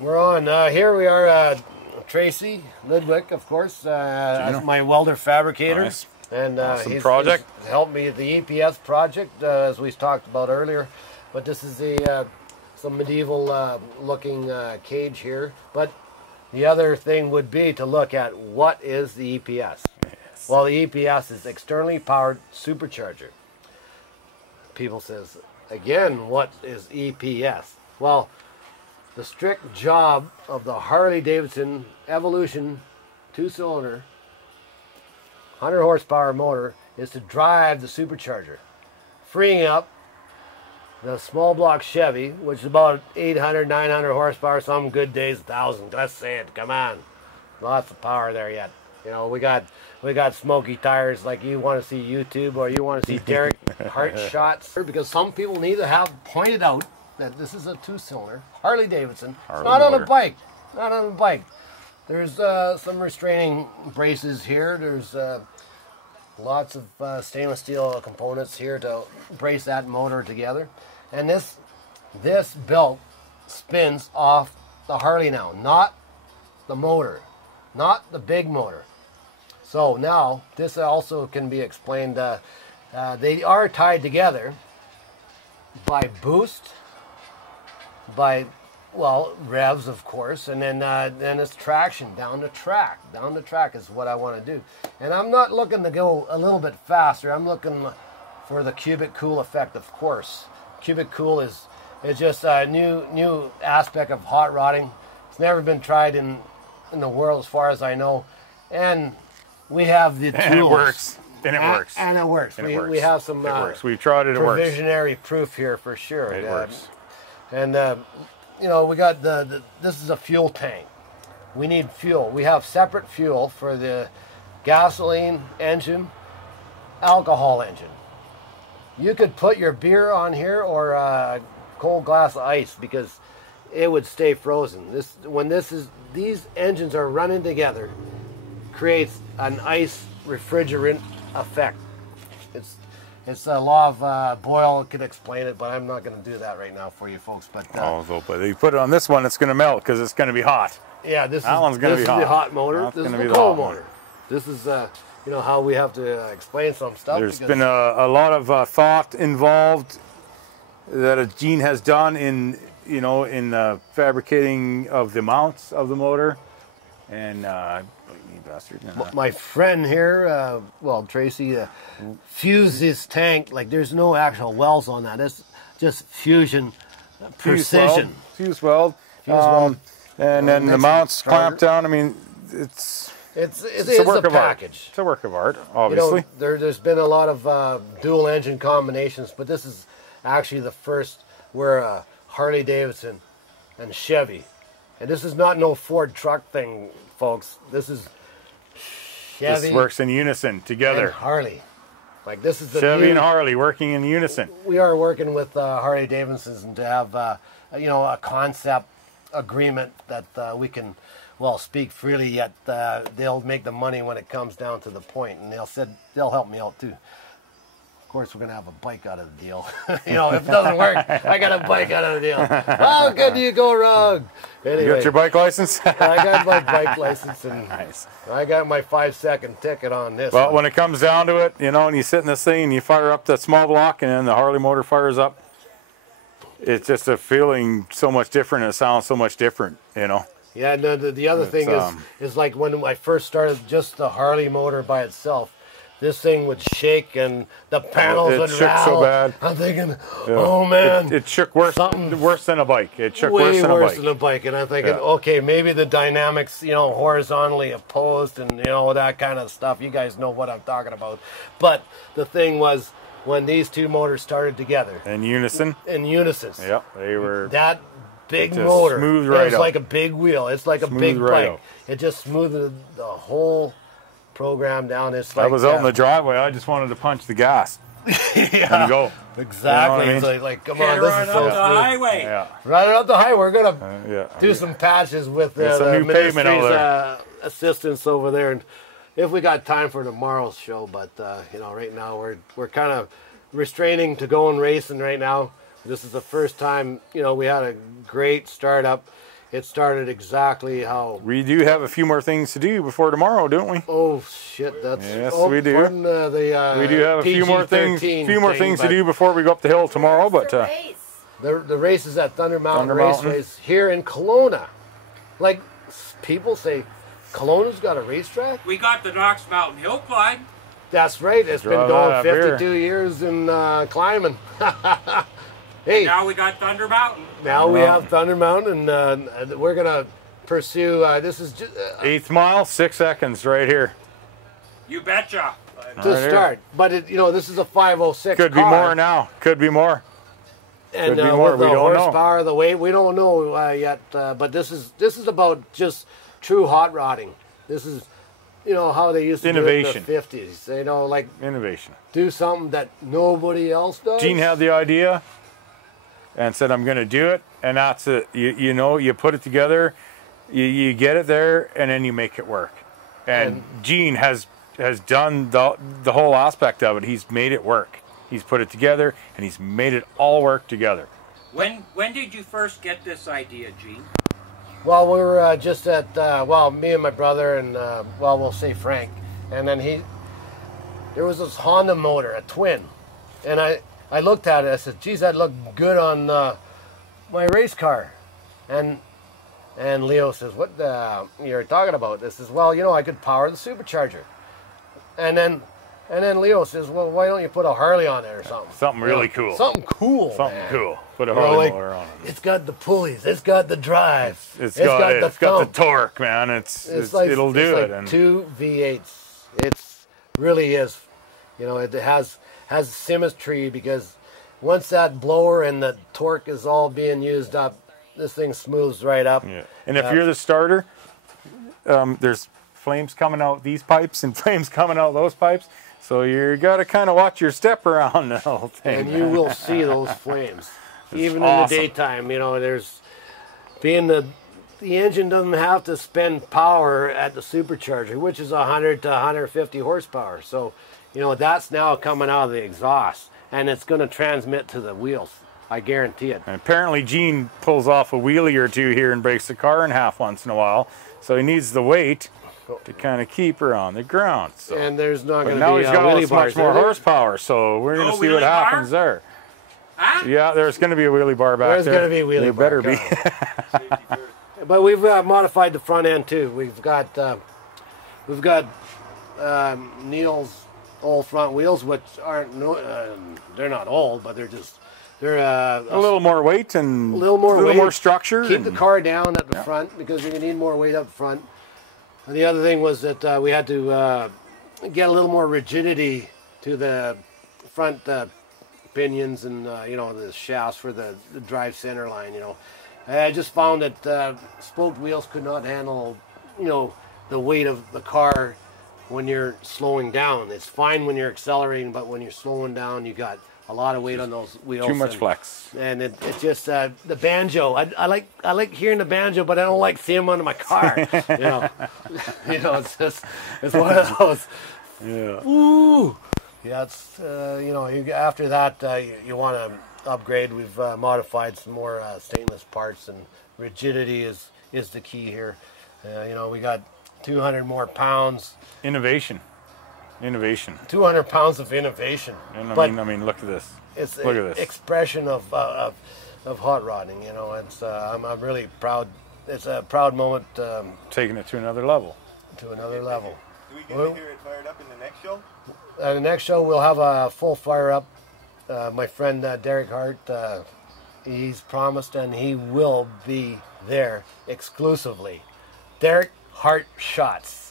We're on. Here we are, Tracy Lidwick, of course, my welder fabricator. Nice. And awesome project. he's helped me with the EPS project, as we talked about earlier. But this is some medieval looking cage here. But the other thing would be to look at what is the EPS. Yes. Well, the EPS is externally powered supercharger. People says, again, what is EPS? Well, the strict job of the Harley-Davidson Evolution 2-cylinder 100 horsepower motor is to drive the supercharger, freeing up the small block Chevy, which is about 800, 900 horsepower, some good days 1,000. Let's say it, come on. Lots of power there yet. You know, we got smoky tires like you want to see YouTube or you want to see Derek Hart Shots. Because some people need to have pointed out that this is a 2-cylinder Harley-Davidson. It's not on a bike. Not on a bike. There's some restraining braces here. There's lots of stainless steel components here to brace that motor together. And this belt spins off the Harley now, not the motor, not the big motor. So now this also can be explained. They are tied together by boost, by revs, of course, and then it's traction down the track. Down the track is what I want to do. And I'm not looking to go a little bit faster. I'm looking for the cubic cool effect, of course. Cubic cool is just a new aspect of hot rodding. It's never been tried in the world, as far as I know. And we have the tools. And it works. And it works. And it works. And it works. We have some it works. We've tried it. It works. Provisionary proof here for sure. It works. And you know, we got this is a fuel tank. We need fuel. We have separate fuel for the gasoline engine, alcohol engine. You could put your beer on here or a cold glass of ice because it would stay frozen. These engines are running together, creates an ice refrigerant effect. It's a law of Boyle could explain it, but I'm not going to do that right now for you folks. But but you put it on this one, it's going to melt because it's going to be hot. Yeah, this is the hot motor. This is the cold motor. This is you know how we have to explain some stuff. There's been a lot of thought involved that Gene has done in fabricating of the mounts of the motor, and my friend here, Tracy, fused his tank. Like there's no actual welds on that. It's just fusion, precision. Fuse weld. And then the mounts clamped down. I mean, it's a work of art. It's a work of art, obviously. You know, there's been a lot of dual engine combinations, but this is actually the first where Harley Davidson and Chevy, and this is not no Ford truck thing, folks. This is Chevy. This works in unison together. And Harley, like this is the Chevy and Harley working in unison. We are working with Harley Davidsons to have a concept agreement that we can speak freely. Yet they'll make the money when it comes down to the point, and they'll help me out too. Of course, we're going to have a bike out of the deal. You know, if it doesn't work, I got a bike out of the deal. How good do you go wrong? Anyway, you got your bike license? I got my bike license, and nice. I got my 5-second ticket on this. Well, when it comes down to it, you know, and you sit in this thing and you fire up that small block and then the Harley motor fires up, it's just a feeling so much different and it sounds so much different, you know. Yeah, no, the other thing is like when I first started just the Harley motor by itself, this thing would shake and the panels would shook rattle. So bad. I'm thinking, oh man, it shook worse than a bike. It shook way worse than a bike. And I'm thinking, okay, maybe the dynamics, you know, horizontally opposed and that kind of stuff. You guys know what I'm talking about. But the thing was, when these two motors started together in unison. Yep, they were that big motor. Smoothed right it's like a big wheel. It's like a big bike. It just smoothed the whole program down. It's like I was out in the driveway. I just wanted to punch the gas and go. Exactly. You know it's like come on, this is so the highway. Yeah. Right up the highway. We're gonna do some patches with the ministry's assistance over there, and if we got time for tomorrow's show. But right now we're kind of restraining to going racing right now. This is the first time we had a great startup. it started exactly how. We do have a few more things to do before tomorrow, don't we? Oh shit! That's yes, we do. Pardon, we do have a few more things to do before we go up the hill tomorrow. But the race is at Thunder Mountain Race here in Kelowna. Like people say, Kelowna's got a racetrack. We got the Knox Mountain Hill Climb. That's right. It's been going 52 years in climbing. Hey, now we got Thunder Mountain. Now we have Thunder Mountain, and we're gonna pursue. This is just, 8th mile, 6 seconds right here. You betcha. To start, but this is a 506. Could be more now. Could be more. And Could be more. With the we don't horsepower, know. the weight, we don't know yet. But this is about just true hot rodding. This is, how they used to do it in the 50s. Like innovation. Do something that nobody else does. Gene had the idea and said, I'm going to do it. And that's it. You put it together, you get it there, and then you make it work. And Gene has done the whole aspect of it. He's made it work. He's put it together, and he's made it all work together. When did you first get this idea, Gene? Well, we were just at, me and my brother and, we'll say Frank. And then there was this Honda motor, a twin. And I looked at it, I said, geez, that'd look good on my race car. And Leo says, what you're talking about? This is, I could power the supercharger. And then Leo says, well, why don't you put a Harley on it or something? Something really cool. Something cool, Something man. cool. Put a Harley motor on it. It's got the pulleys. It's got the drive. It's got the torque, man. It'll do it. Like 2 V8s. It's really is. It has symmetry because once that blower and the torque is all being used up, this thing smooths right up. Yeah. And if you're the starter, there's flames coming out these pipes and flames coming out those pipes. So you got to kind of watch your step around the whole thing. And you will see those flames. Even in the daytime, there's being the engine doesn't have to spend power at the supercharger, which is 100 to 150 horsepower. So, that's now coming out of the exhaust, and it's going to transmit to the wheels. I guarantee it. And apparently Gene pulls off a wheelie or two here and breaks the car in half once in a while. So he needs the weight to kind of keep her on the ground. So. And there's not going to be now he's got wheelie much more horsepower, so we're going to see what happens there. Huh? Yeah, there's going to be a wheelie bar back there. There's going to be a wheelie bar. There better be. But we've modified the front end too. We've got Neil's old front wheels, which aren't they're not old, but they're a little more weight and a little more structure. Keep the car down at the front because you're going to need more weight up front. And the other thing was that we had to get a little more rigidity to the front pinions and the shafts for the drive center line. I just found that spoked wheels could not handle the weight of the car when you're slowing down. It's fine when you're accelerating, but when you're slowing down, you got a lot of weight on those wheels. Too much flex. And it's just the banjo. I like hearing the banjo, but I don't like seeing them under my car. It's one of those. Yeah. Ooh. Yeah, it's after that you want to upgrade. We've modified some more stainless parts, and rigidity is the key here. We got 200 more pounds. Innovation. 200 pounds of innovation. And I mean, look at this. It's look at this expression of hot rodding. It's I'm really proud. It's a proud moment. Taking it to another level. To another level. Do we get to hear it fired up in the next show? The next show we'll have a full fire up. My friend Derek Hart, he's promised, and he will be there exclusively. Derek Hart Shots.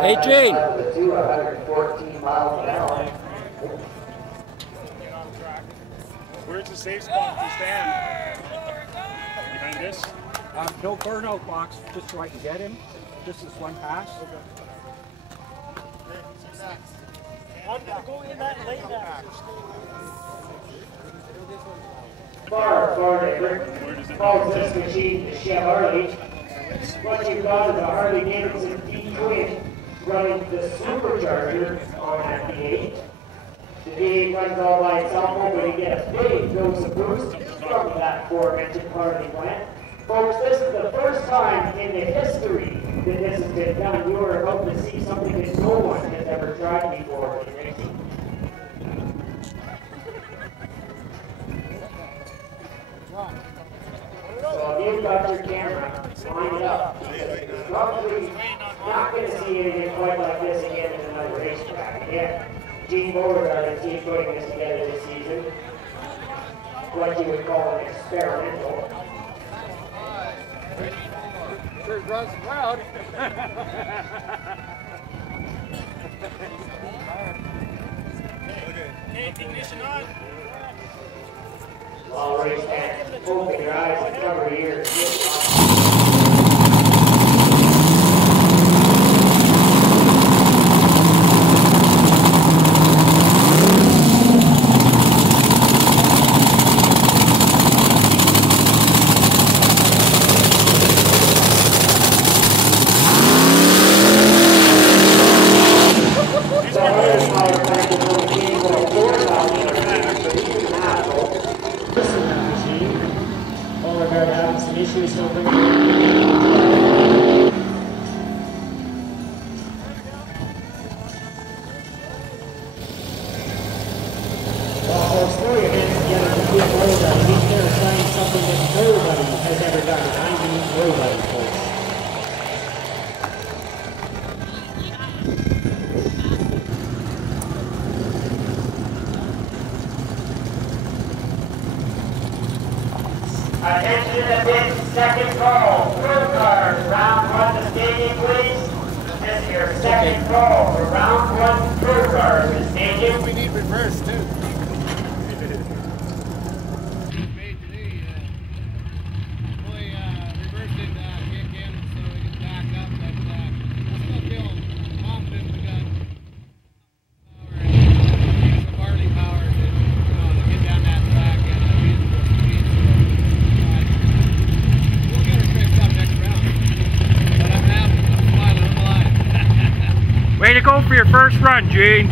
Hey, Gene. The 114 miles an hour. Where's the safe spot to stand? Behind this? No burnout box, just so I can get him. Just this one pass. I'm gonna go in that lane back. Far neighbor calls this machine the Chevarley. What you've got is a Harley Davidson D-twin running the supercharger on that V8. The V8 runs all by itself, but you get a big dose of boost from that aforementioned Harley plant. Folks, this is the first time in the history that this has been done. You are about to see something that no one has ever tried before in racing. So if you've got your camera lined up, you're probably not going to see anything quite like this again in another racetrack. Again, Gene Beauregard and team putting this together this season. What you would call an experimental. Sure runs loud. Okay, ignition on. All race fans, open your eyes and cover your ears. Issues over something that nobody has ever done, and I mean nobody, folks. Attention at this second call. Third cars, round one to staging, please. This is your second call for round one, third cars to staging. We need reverse too. Way to go for your first run, Gene.